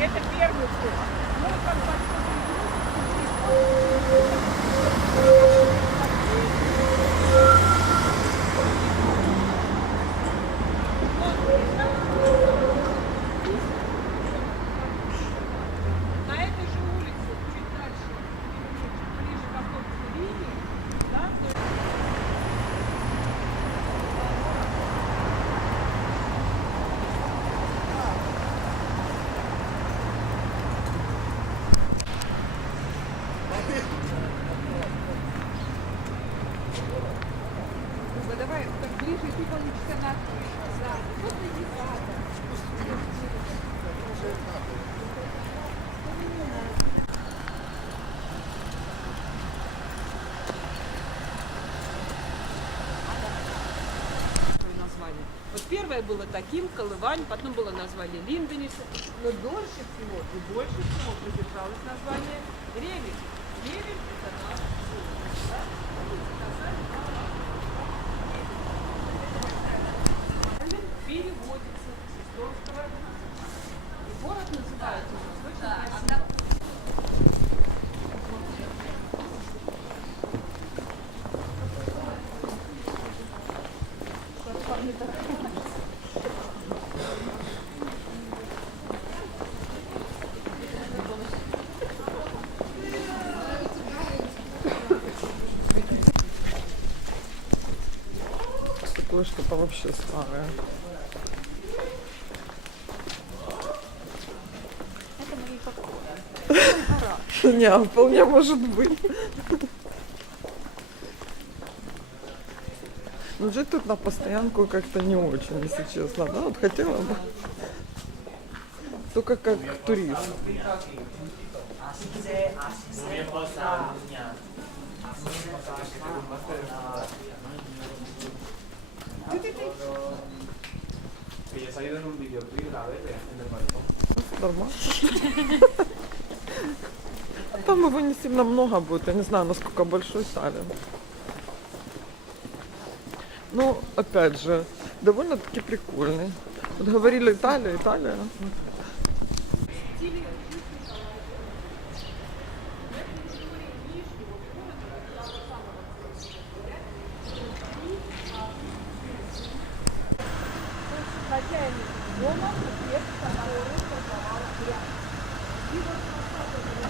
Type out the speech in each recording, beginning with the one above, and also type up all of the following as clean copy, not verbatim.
Это первый круг. Ну, как бы на этой же улице, чуть дальше, ближе к автобусной линии, да, давай так ближе, и ты получится на сзади. Вот иди сзади. Название. Вот первое было таким, Колывань, потом было название Линденис, но дольше всего и больше всего продержалось название Ревель. Ревель — это наш город. Да? Переводится с эстонского. И город называется очень красиво. Такое что-то вообще старое. Это мои покои. Не, вполне может быть. Но жить тут на постоянку как-то не очень, если честно. Да, вот хотела бы. Только как турист. Que ya salido en un videoclip la vez en el balcón. Нормально. А там его не сильно много будет. Я не знаю, насколько большой Таллин. Ну, опять же, довольно-таки прикольный. Вот говорили Италия, Италия. Хозяин дома, хлеб, который продавал хлеб. И вот фасад этого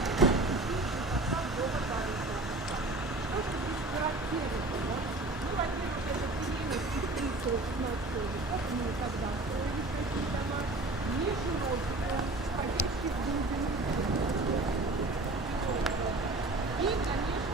фасад дома Барышева. Что же здесь характерно? Ну, во-первых, это период 15 века, ну, когда строились такие дома, не широкие, практически в глубину. И, конечно,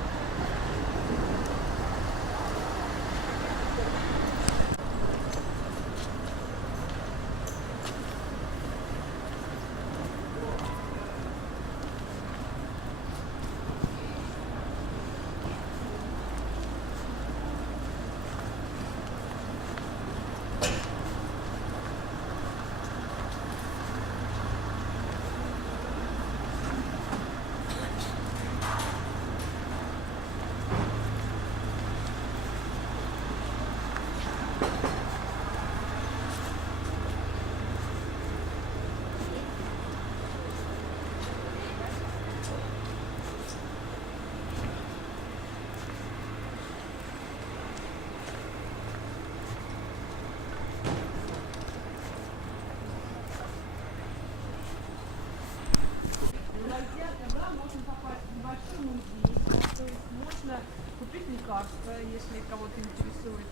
купить лекарства, если кого-то интересует.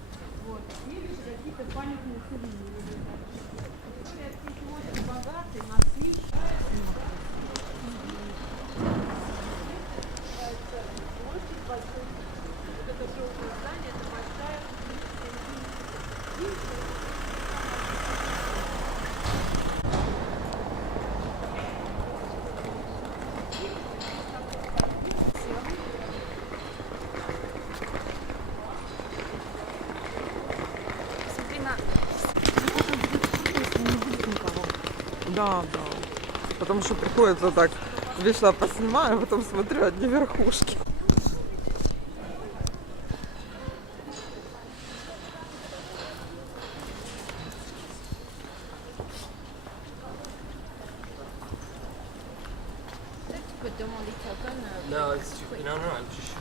Вот. Или же какие-то памятные сувениры. История здесь очень богатый, насыщенный. Очень большой. Вот это желтое здание, это большая. Да, да. Потому что приходится так, вечно поснимаю, а потом смотрю одни верхушки. demander token. No, it's too, no, I'm just.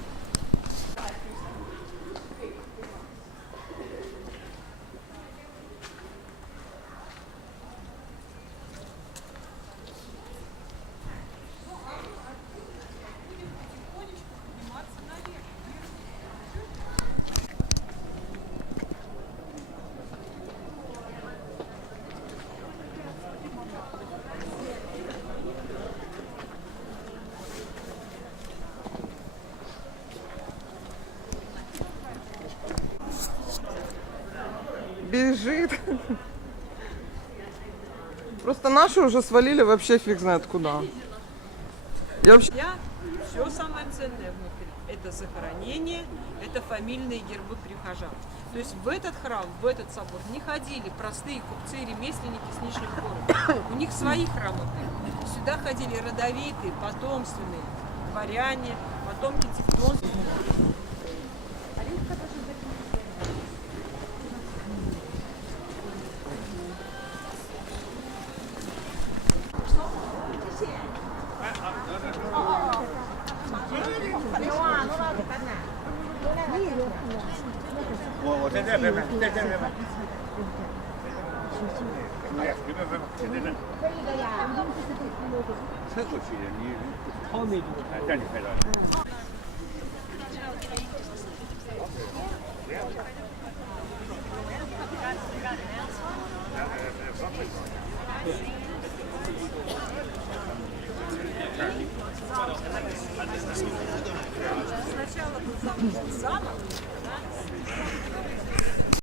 Бежит. Просто наши уже свалили вообще фиг знает куда. Я вообще... Все самое ценное внутри. Это захоронение, это фамильные гербы прихожан. То есть в этот храм, в этот собор не ходили простые купцы и ремесленники с Нижнего города. У них свои храмы были. Сюда ходили родовитые, потомственные дворяне, потомки тевтонцев.